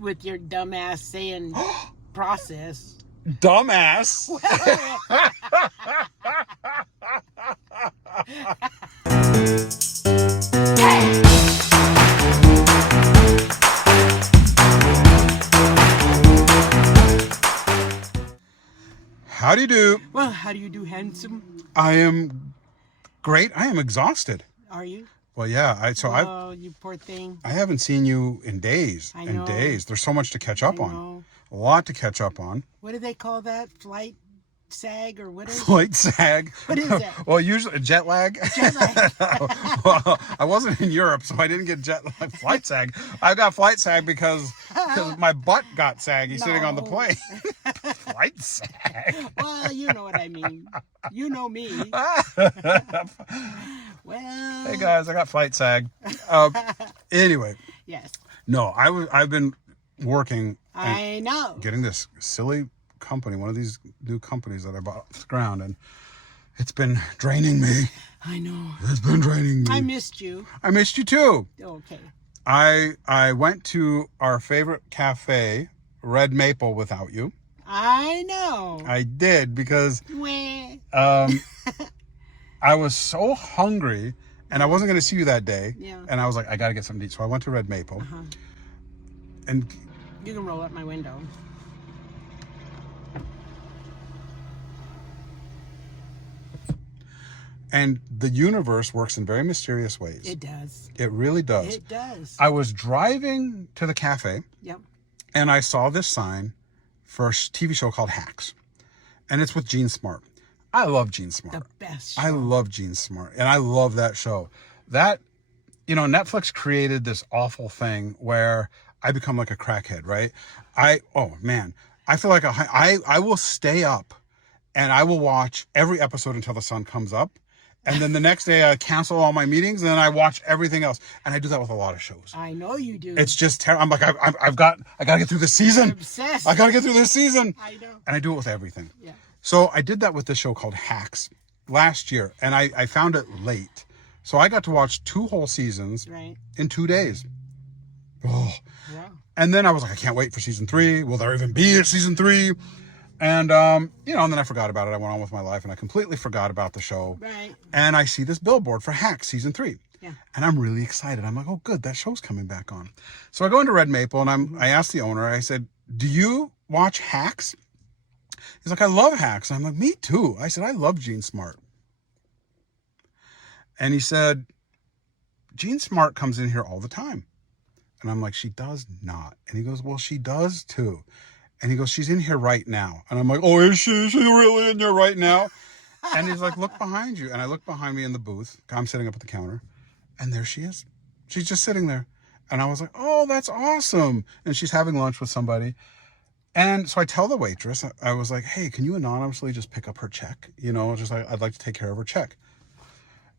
with your dumbass saying process. Dumbass. How do you do? Well, how do you do, handsome? I am great. I am exhausted. Are you? Well, yeah. Oh, you poor thing. I haven't seen you in days. I know. There's so much to catch up on. Know. A lot to catch up on. What do they call that? Flight sag or what is it? Flight sag. What is that? Well, usually jet lag. Jet lag. Well, I wasn't in Europe, so I didn't get jet lag. Flight sag. I got flight sag because my butt got saggy sitting on the plane. Flight sag. Well, you know what I mean. You know me. Well. Hey guys, I got flight sag. Anyway. Yes. No, I've been working. I know. Getting this silly company, one of these new companies that I bought off the ground, and it's been draining me. I know. It's been draining me. I missed you. I missed you too. Okay. I went to our favorite cafe, Red Maple, without you. I know. I did because I was so hungry and I wasn't going to see you that day. Yeah. And I was like, I got to get something to eat. So I went to Red Maple. Uh-huh. And you can roll up my window. And the universe works in very mysterious ways. It does. It really does. It does. I was driving to the cafe. Yep. And I saw this sign for a TV show called Hacks. And it's with Gene Smart. I love Gene Smart. The best show. I love Gene Smart. And I love that show. That, Netflix created this awful thing where I become like a crackhead, right? I feel like I will stay up and I will watch every episode until the sun comes up. And then the next day I cancel all my meetings and then I watch everything else. And I do that with a lot of shows. I know you do. It's just terrible. I'm like, I got to get through this season. You're obsessed. I got to get through this season. I know. And I do it with everything. Yeah. So I did that with this show called Hacks last year. And I found it late. So I got to watch 2 whole seasons in 2 days. Oh. Yeah. And then I was like, I can't wait for season 3. Will there even be a season 3? And, and then I forgot about it. I went on with my life and I completely forgot about the show. Right. And I see this billboard for Hacks season 3. Yeah. And I'm really excited. I'm like, oh, good. That show's coming back on. So I go into Red Maple and I asked the owner, I said, do you watch Hacks? He's like, I love Hacks. And I'm like, me too. I said, I love Gene Smart. And he said, Gene Smart comes in here all the time. And I'm like, she does not. And he goes, well, she does too. And he goes, she's in here right now. And I'm like, oh, is she really in here right now? And he's like, look behind you. And I look behind me in the booth. I'm sitting up at the counter. And there she is. She's just sitting there. And I was like, oh, that's awesome. And she's having lunch with somebody. And so I tell the waitress, I was like, hey, can you anonymously just pick up her check? Just like, I'd like to take care of her check.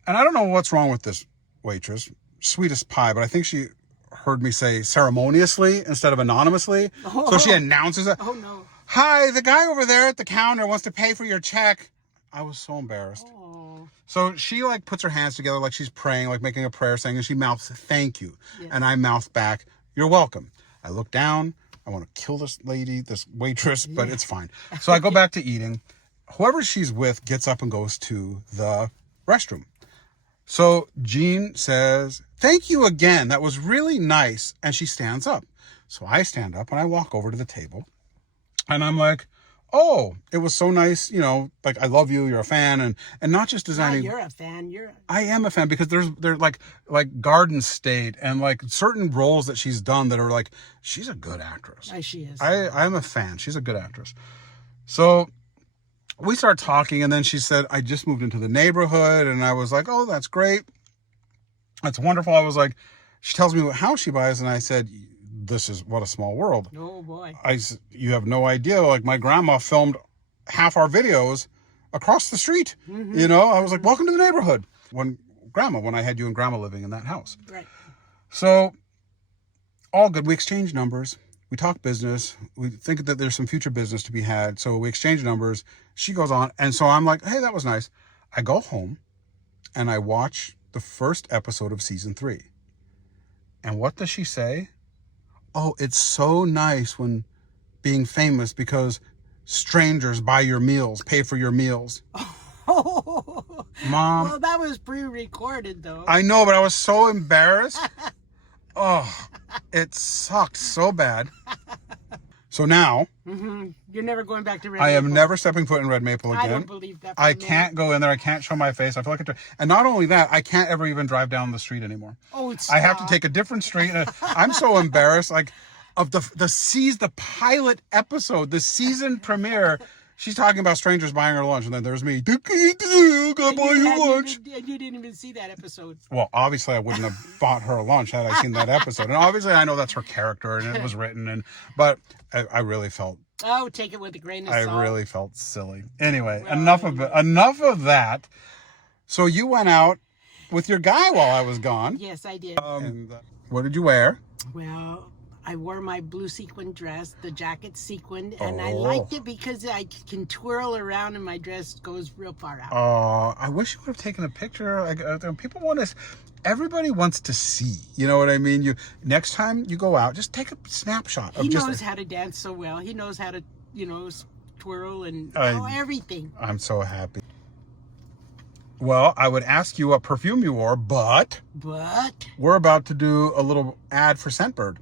And I don't know what's wrong with this waitress. Sweetest pie, but I think she heard me say ceremoniously instead of anonymously. Oh. So she announces it. Oh, no. Hi, the guy over there at the counter wants to pay for your check. I was so embarrassed. Oh. So she puts her hands together like she's praying, like making a prayer saying, and she mouths, thank you. Yeah. And I mouth back, you're welcome. I look down. I want to kill this lady, this waitress, but it's fine. So I go back to eating. Whoever she's with gets up and goes to the restroom. So Jean says, thank you again. That was really nice. And she stands up. So I stand up and I walk over to the table and I'm like, oh, it was so nice. I love you. You're a fan. And not just designing. You're a fan. I am a fan because there's like Garden State and like certain roles that she's done that are like, she's a good actress. She is. I'm a fan. She's a good actress. So we start talking and then she said, I just moved into the neighborhood. And I was like, oh, that's great. That's wonderful. I was like, she tells me what house she buys. And I said, this is what a small world. Oh boy. You have no idea. Like my grandma filmed half our videos across the street. Mm-hmm. I was like, welcome to the neighborhood. When I had you and grandma living in that house. Right. So all good. We exchange numbers. We talk business. We think that there's some future business to be had. So we exchange numbers. She goes on. And so I'm like, hey, that was nice. I go home and I watch the first episode of season 3. And what does she say? oh, it's so nice when being famous because strangers buy your meals, pay for your meals. Oh, Mom, well, that was pre-recorded, though. I know, but I was so embarrassed. Oh, it sucked so bad. So now, You're never going back to Red I Maple. am never stepping foot in Red Maple again. I don't believe that. I can't go in there. I can't show my face. I feel like and not only that, I can't ever even drive down the street anymore. Oh, it's I have to take a different street. I'm so embarrassed. Like of the pilot episode, the season premiere. She's talking about strangers buying her lunch, and then there's me. Gonna buy you lunch. And you didn't even see that episode. Well, obviously, I wouldn't have bought her lunch had I seen that episode, and obviously, I know that's her character, and it was written, but I really felt. Oh, take it with a grain of salt. I really felt silly. Anyway, enough of that. So you went out with your guy while I was gone. Yes, I did. And what did you wear? Well, I wore my blue sequin dress, the jacket sequined, and I Oh. liked it because I can twirl around and my dress goes real far out. I wish you would have taken a picture. People want to. Everybody wants to see. You know what I mean? You next time you go out, just take a snapshot. He knows how to dance so well. He knows how to, twirl and everything. I'm so happy. Well, I would ask you what perfume you wore, but we're about to do a little ad for Scentbird.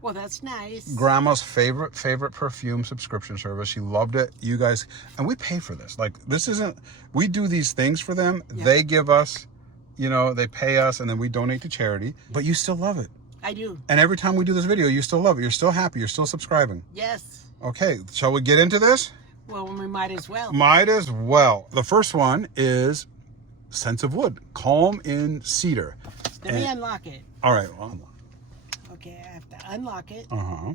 Well, that's nice. Grandma's favorite perfume subscription service. She loved it. You guys, and we pay for this. Like, this isn't, we do these things for them. Yeah. They give us, they pay us, and then we donate to charity. But you still love it. I do. And every time we do this video, you still love it. You're still happy. You're still subscribing. Yes. Okay, shall we get into this? Well, we might as well. Might as well. The first one is Scents of Wood. Calm in Cedar. Let me unlock it. All right, well, unlock. Okay, I have to unlock it. Uh-huh.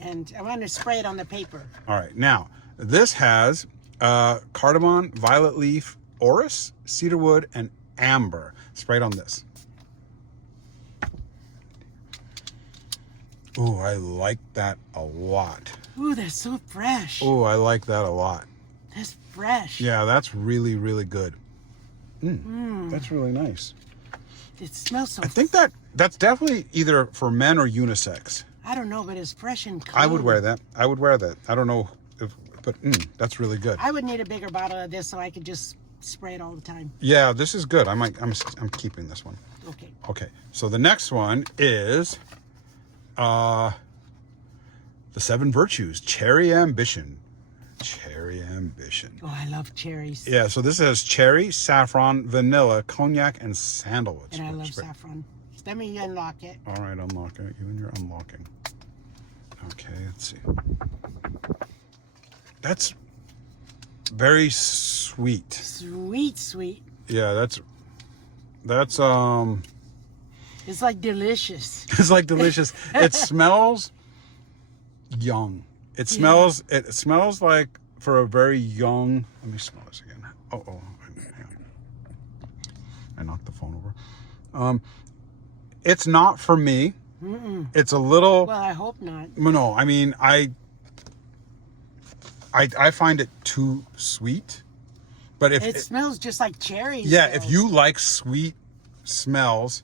And I want to spray it on the paper. All right, now, this has cardamom, violet leaf, orris, cedarwood, and amber sprayed on this. Ooh, I like that a lot. Ooh, that's so fresh. Ooh, I like that a lot. That's fresh. Yeah, that's really, really good. That's really nice. It smells so. I think that's definitely either for men or unisex. I don't know, but it's fresh and clean. I would wear that. I don't know but that's really good. I would need a bigger bottle of this so I could just spray it all the time. Yeah, this is good. I'm keeping this one. Okay. Okay. So the next one is the 7 Virtues, Cherry Ambition. Cherry Ambition. Oh, I love cherries. Yeah, so this has cherry, saffron, vanilla, cognac, and sandalwood. And I love saffron. Let me unlock it. All right, unlock it. You and your unlocking. Okay, let's see. That's very sweet. Sweet. Yeah, that's It's like delicious. It's like delicious. It smells young. It smells like for a very young. Let me smell this again. Oh, hang on. I knocked the phone over. It's not for me. It's a little. Well, I hope not. No, I mean I find it too sweet. But if it smells just like cherries. Yeah, though. if you like sweet smells,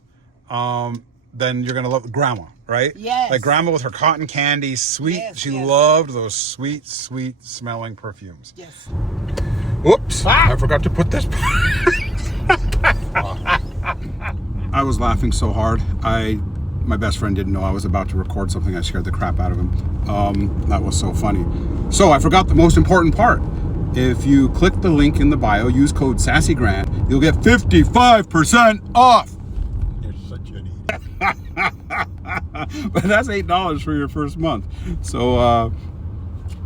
then you're gonna love Grandma, right? Yes. Like Grandma with her cotton candy, sweet. Yes, she yes. loved those sweet smelling perfumes. Yes. Whoops! I forgot to put this. I was laughing so hard. My best friend didn't know I was about to record something. I scared the crap out of him. That was so funny. So I forgot the most important part. If you click the link in the bio, use code SassyGrant, you'll get 55% off. You're such an idiot. But that's $8 for your first month. So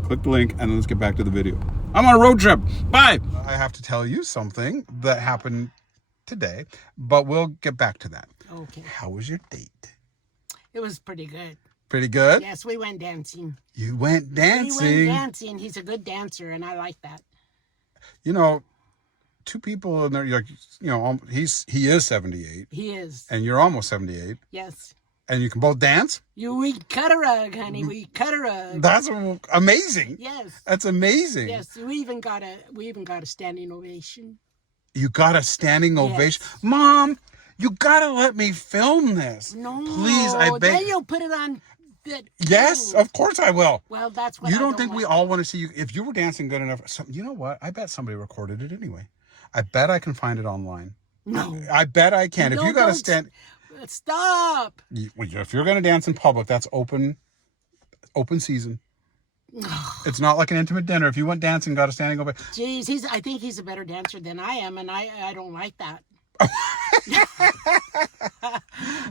click the link and let's get back to the video. I'm on a road trip. Bye. I have to tell you something that happened today, but we'll get back to that. Okay. How was your date? It was pretty good. Pretty good? Yes, we went dancing. You went dancing? We went dancing. He's a good dancer, and I like that. You know, two people in there, like, he is 78. He is. And you're almost 78. Yes. And you can both dance? We cut a rug, honey. We cut a rug. That's amazing. Yes. That's amazing. Yes. We even got a standing ovation. You got a standing ovation? Yes. Mom, you gotta let me film this. No. Please, I beg. Then you'll put it on Yes, of course I will. Well, that's what you I don't think like. we all want to see you? If you were dancing good enough, you know what? I bet somebody recorded it anyway. I bet I can find it online. No. I bet I can. If you got to stand... Stop. If you're going to dance in public, that's open season. It's not like an intimate dinner. If you went dancing, got a standing ovation. Jeez, I think he's a better dancer than I am, and I don't like that.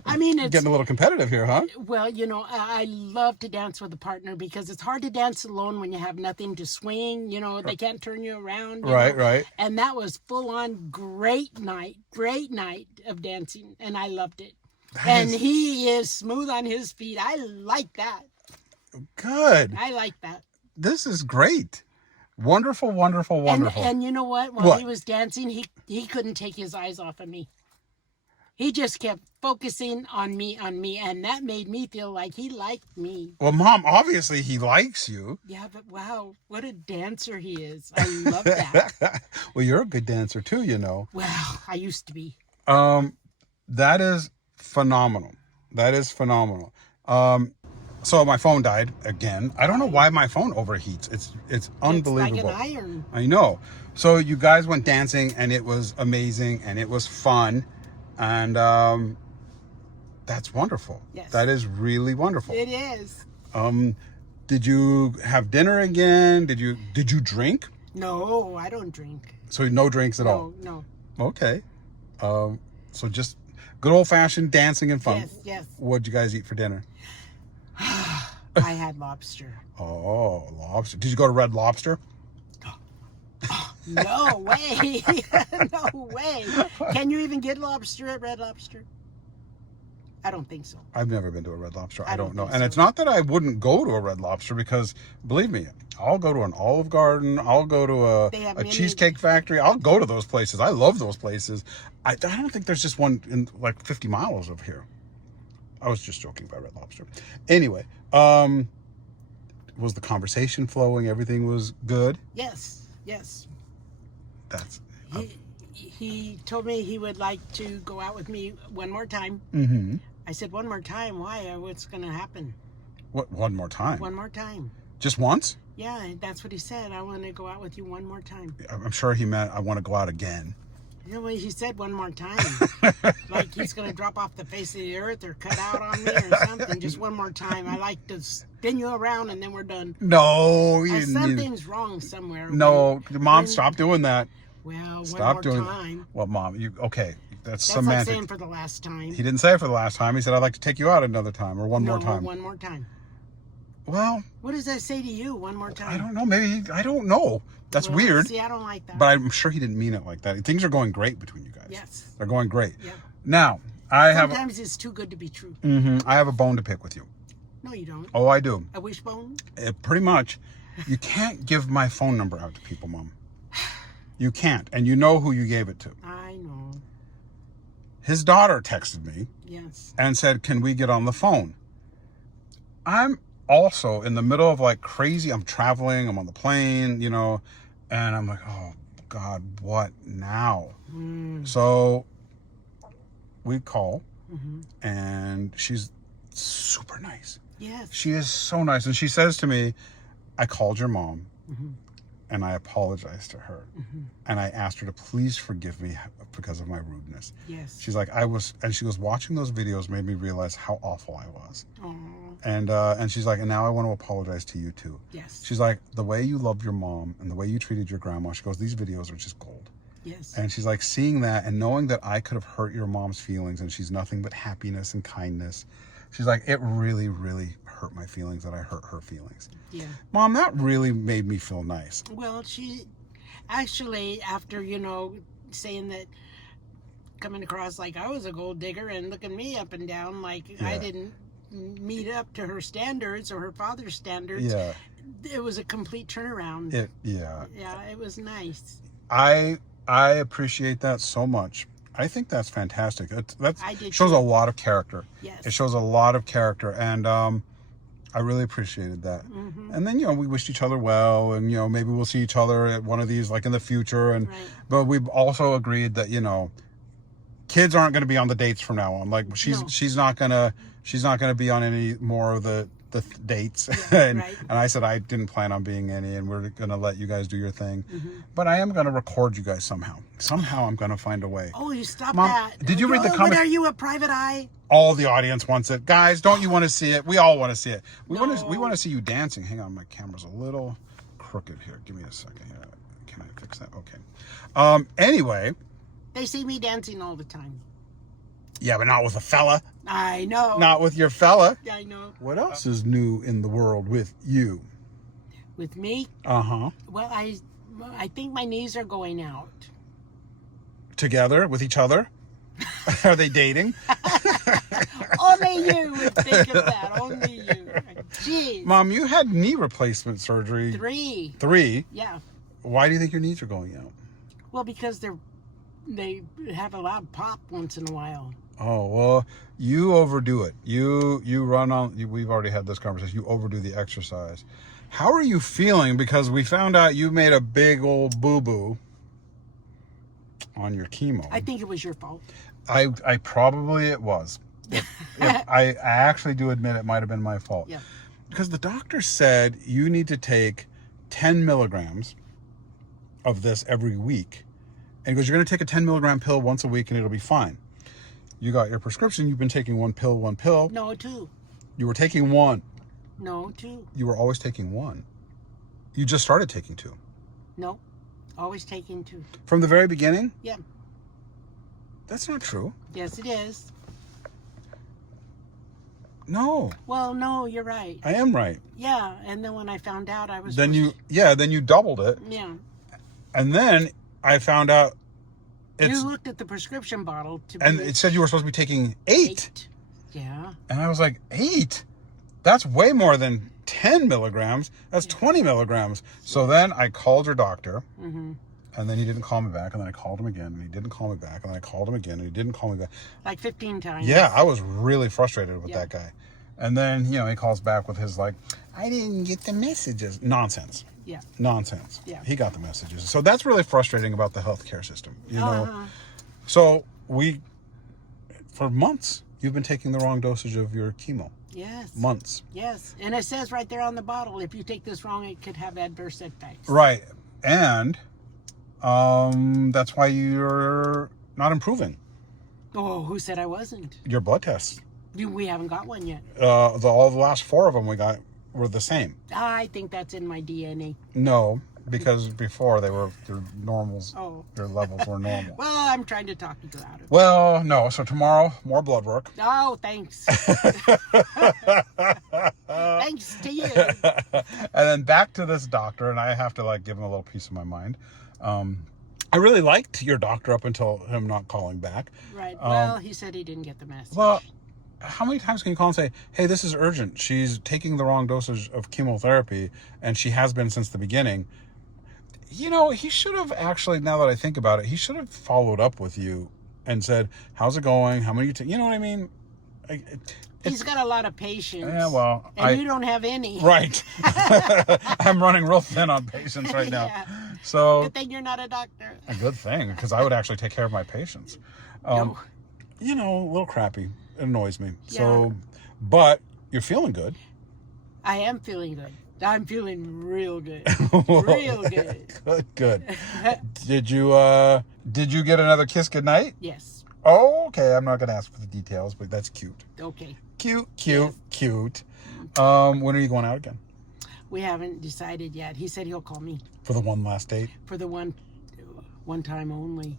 I mean, it's getting a little competitive here, huh? Well, I love to dance with a partner because it's hard to dance alone when you have nothing to swing. They can't turn you around. Right. And that was full on great night of dancing, and I loved it. He is smooth on his feet. I like that. Good. I like that. This is great. Wonderful. And you know what? While he was dancing, he couldn't take his eyes off of me. He just kept focusing on me, and that made me feel like he liked me. Well, Mom, obviously he likes you. Yeah, but wow, what a dancer he is. I love that. Well, you're a good dancer too, Well, I used to be. That is phenomenal. So my phone died again. I don't know why my phone overheats. It's unbelievable. It's like an iron. I know. So you guys went dancing, and it was amazing, and it was fun. And that's wonderful. Yes. That is really wonderful. It is. Did you have dinner again? Did you drink? No, I don't drink. So no drinks at all? No. Okay. So just good old-fashioned dancing and fun. Yes. What'd you guys eat for dinner? I had lobster. Oh, lobster. Did you go to Red Lobster? No way. No way. Can you even get lobster at Red Lobster? I don't think so. I've never been to a Red Lobster. I don't know. think And so. it's not that I wouldn't go to a Red Lobster, because believe me, I'll go to an Olive Garden. I'll go to a Cheesecake Factory. I'll go to those places. I love those places. I don't think there's just one in like 50 miles of here. I was just joking about Red Lobster. Anyway, was the conversation flowing? Everything was good? Yes. That's... He told me he would like to go out with me one more time. Mm-hmm. I said, one more time? Why? What's going to happen? What, one more time? One more time. Just once? Yeah, that's what he said. I want to go out with you one more time. I'm sure he meant I want to go out again. Well, he said one more time. Like he's going to drop off the face of the earth or cut out on me or something. Just one more time. I like to spin you around and then we're done. No. Something's wrong somewhere. No. Mom, stop doing that. Well, stop one more time. Well, Mom, okay. That's semantic. Like saying for the last time. He didn't say it for the last time. He said, I'd like to take you out another time or one more time. One more time. Well. What does that say to you, one more time? I don't know. Maybe, I don't know. That's weird. See, I don't like that. But I'm sure he didn't mean it like that. Things are going great between you guys. Yes. They're going great. Yeah. Now, Sometimes it's too good to be true. Mm-hmm. I have a bone to pick with you. No, you don't. Oh, I do. A wishbone? Pretty much. You can't give my phone number out to people, Mom. You can't. And you know who you gave it to. I know. His daughter texted me. Yes. And said, can we get on the phone? I'm also in the middle of like crazy. I'm traveling. I'm on the plane, and I'm like, oh, God, what now? So we call, and she's super nice. Yes. She is so nice. And she says to me, I called your mom. And I apologized to her. And I asked her to please forgive me because of my rudeness. Yes. She's like, and she goes, watching those videos made me realize how awful I was. Aww. And she's like, and now I want to apologize to you too. Yes. She's like, the way you loved your mom and the way you treated your grandma, she goes, these videos are just gold. Yes. And she's like, seeing that and knowing that I could have hurt your mom's feelings and she's nothing but happiness and kindness. She's like, it really, really hurt my feelings that I hurt her feelings. Yeah. Mom, that really made me feel nice. Well, she actually, after, saying that, coming across like I was a gold digger and looking me up and down like I didn't meet up to her standards or her father's standards. Yeah. It was a complete turnaround. Yeah, it was nice. I appreciate that so much. I think that's fantastic. That shows a lot of character. Yes. It shows a lot of character, and I really appreciated that. And then we wished each other well, and maybe we'll see each other at one of these like in the future. And but we've also agreed that kids aren't going to be on the dates from now on. Like she's not gonna be on any more of the the dates. Yeah, and right. I said I didn't plan on being any, and we're going to let you guys do your thing. Mm-hmm. But I am going to record you guys somehow. Somehow I'm going to find a way. Oh, you stop Mom, that. did you read the What comments? are you, a private eye? All the audience wants it. Guys, don't you want to see it? We all want to see it. We No. want to see you dancing. Hang on, my camera's a little crooked here. Give me a second here. Can I fix that? Okay. Anyway. They see me dancing all the time. Yeah, but not with a fella. I know. Not with your fella. I know. What else is new in the world with you? With me? Uh-huh. Well, I think my knees are going out. Together with each other? Are they dating? Only you would think of that. Only you. Jeez. Mom, you had knee replacement surgery. 3. 3? Yeah. Why do you think your knees are going out? Well, because they have a loud pop once in a while. Oh, well, you overdo it. You run on, we've already had this conversation. You overdo the exercise. How are you feeling? Because we found out you made a big old boo-boo on your chemo. I think it was your fault. I probably it was. I actually do admit it might have been my fault. Yeah. Because the doctor said you need to take 10 milligrams of this every week. And he goes, you're going to take a 10 milligram pill once a week and it'll be fine. You got your prescription. You've been taking one pill. No, 2. You were taking 1. No, 2. You were always taking 1. You just started taking 2. No. Always taking 2. From the very beginning? Yeah. That's not true. Yes, it is. No. Well, no, you're right. I am right. Yeah, and then when I found out, I was. Then you doubled it. Yeah. And then I found out You looked at the prescription bottle and it said you were supposed to be taking 8. Yeah. And I was like, 8? That's way more than 10 milligrams. That's 20 milligrams. So then I called your doctor. Mm-hmm. And then he didn't call me back. And then I called him again. And he didn't call me back. And then I called him again. And he didn't call me back. Like 15 times. Yeah, I was really frustrated with that guy. And then, he calls back with his like, I didn't get the messages. Nonsense. Yeah. Nonsense. Yeah. He got the messages. So that's really frustrating about the healthcare system. You know. Uh-huh. So for months, you've been taking the wrong dosage of your chemo. Yes. Months. Yes. And it says right there on the bottle, if you take this wrong, it could have adverse effects. Right. And that's why you're not improving. Oh, who said I wasn't? Your blood tests. We haven't got one yet. All the last 4 of them we got were the same. I think that's in my DNA. No, because before their normals, Oh. their levels were normal. Well, I'm trying to talk you out of it. Well, no. So tomorrow, more blood work. Oh, thanks. Thanks to you. And then back to this doctor, and I have to give him a little piece of my mind. I really liked your doctor up until him not calling back. Right. Well, he said he didn't get the message. Well, how many times can you call and say, hey, this is urgent. She's taking the wrong dosage of chemotherapy, and she has been since the beginning. He should have actually, now that I think about it, he should have followed up with you and said, how's it going? How many you know what I mean? He's got a lot of patience. Yeah, well. And you don't have any. Right. I'm running real thin on patience right now. Yeah. So. Good thing you're not a doctor. A good thing, because I would actually take care of my patients. No. A little crappy. It annoys me. Yeah. So, but you're feeling good. I am feeling good. I'm feeling real good. Real good. Good. Did you get another kiss goodnight? Yes. Oh, okay. I'm not going to ask for the details, but that's cute. Okay. Cute. When are you going out again? We haven't decided yet. He said he'll call me For the one last date? for the one time only.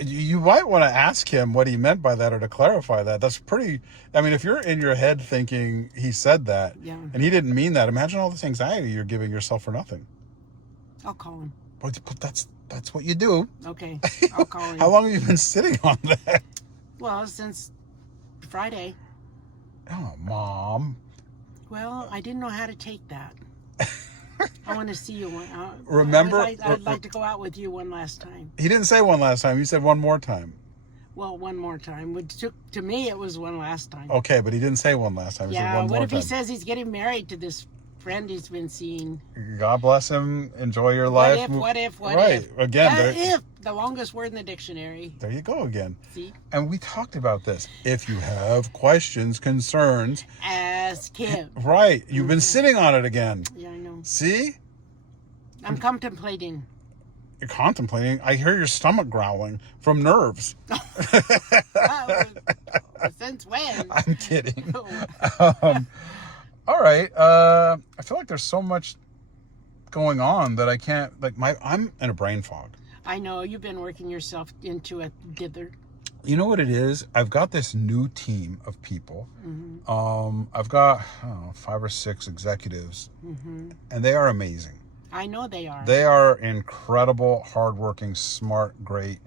You might want to ask him what he meant by that, or to clarify that. That's pretty. I mean, if you're in your head thinking he said that, Yeah. and he didn't mean that, imagine all this anxiety you're giving yourself for nothing. I'll call him. But that's what you do. Okay. I'll call him. How long have you been sitting on that? Well, since Friday. Oh, Mom. Well, I didn't know how to take that. I want to see you one. Remember- I'd like to go out with you one last time. He didn't say one last time. He said one more time. Well, one more time. To me, it was one last time. Okay, but he didn't say one last time. He said Yeah, one what more if time. he says he's getting married to this friend he's been seeing? God bless him. Enjoy your What life. if? Right. Again, What if? The longest word in the dictionary. There you go again. See? And we talked about this. If you have questions, concerns, Ask him. right. You've been sitting on it again. Yeah, I know. See? I'm contemplating. You're contemplating. I hear your stomach growling from nerves. Since when? I'm kidding. All right. I feel like there's so much going on that I can't, I'm in a brain fog. I know. You've been working yourself into a dither. You know what it is? I've got this new team of people. Mm-hmm. I've got, 5 or 6 executives, and they are amazing. I know they are. They are incredible, hardworking, smart, great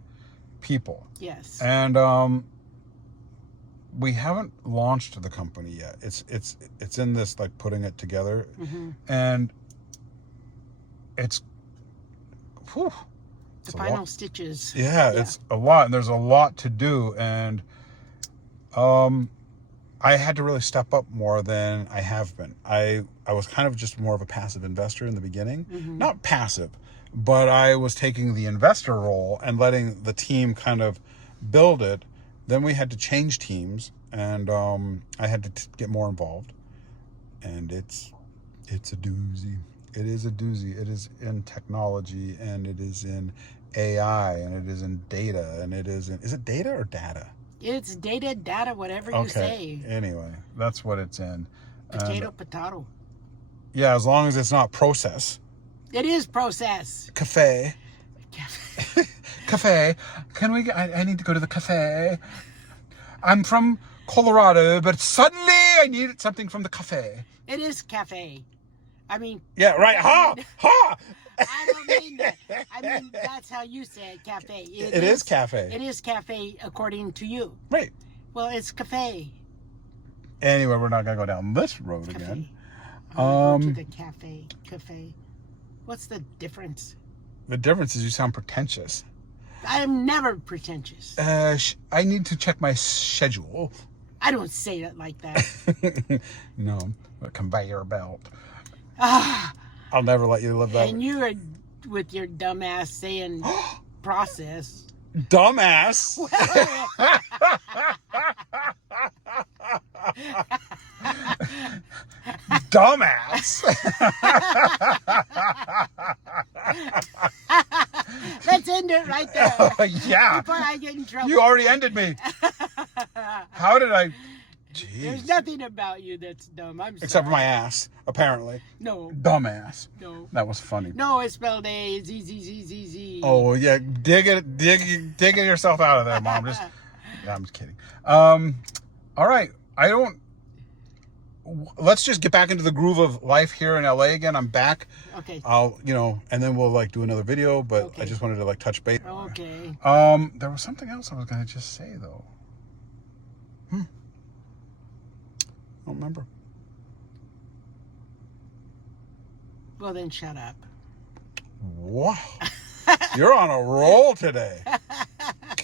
people. Yes. And we haven't launched the company yet. It's in this putting it together, and it's whew, the final stitches. Yeah, it's a lot, and there's a lot to do, and I had to really step up more than I have been. I was kind of just more of a passive investor in the beginning. Not passive, but I was taking the investor role and letting the team kind of build it. Then we had to change teams, and I had to get more involved. And it's a doozy. It is a doozy. It is in technology, and it is in AI, and it is in data, and it is it data or data? It's data, whatever you say. Anyway, that's what it's in. Potato. Yeah, as long as it's not process. It is process. Cafe. Cafe. I need to go to the cafe. I'm from Colorado, but suddenly I needed something from the cafe. It is cafe. I mean... Yeah, right. Ha! I don't mean that. I mean, that's how you say it, cafe. It is cafe. It is cafe according to you. Right. Well, it's cafe. Anyway, we're not going to go down this road again. Go to the cafe. What's the difference? The difference is you sound pretentious. I'm never pretentious. I need to check my schedule. I don't say it like that. No, a conveyor belt. Ah. I'll never let you live that. And you are with your dumbass saying process. Dumbass. Dumbass. Let's end it right there. Yeah. Before I get in trouble. You already ended me. How did I? Jeez. There's nothing about you that's dumb. I'm sorry. Except for my ass, apparently. No. Dumbass. No. That was funny. No, it's spelled A-Z-Z-Z-Z-Z. Oh yeah, dig it yourself out of there, Mom. I'm just kidding. All right, let's just get back into the groove of life here in LA again. I'm back. Okay. I'll, and then we'll do another video, but okay. I just wanted to touch base. Okay. There was something else I was going to just say though. I don't remember. Well, then shut up. Wow. You're on a roll today.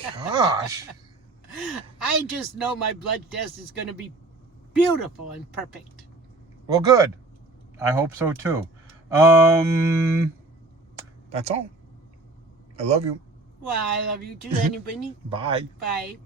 Gosh. I just know my blood test is going to be beautiful and perfect. Well, good. I hope so, too. That's all. I love you. Well, I love you too, anybody. Bye. Bye.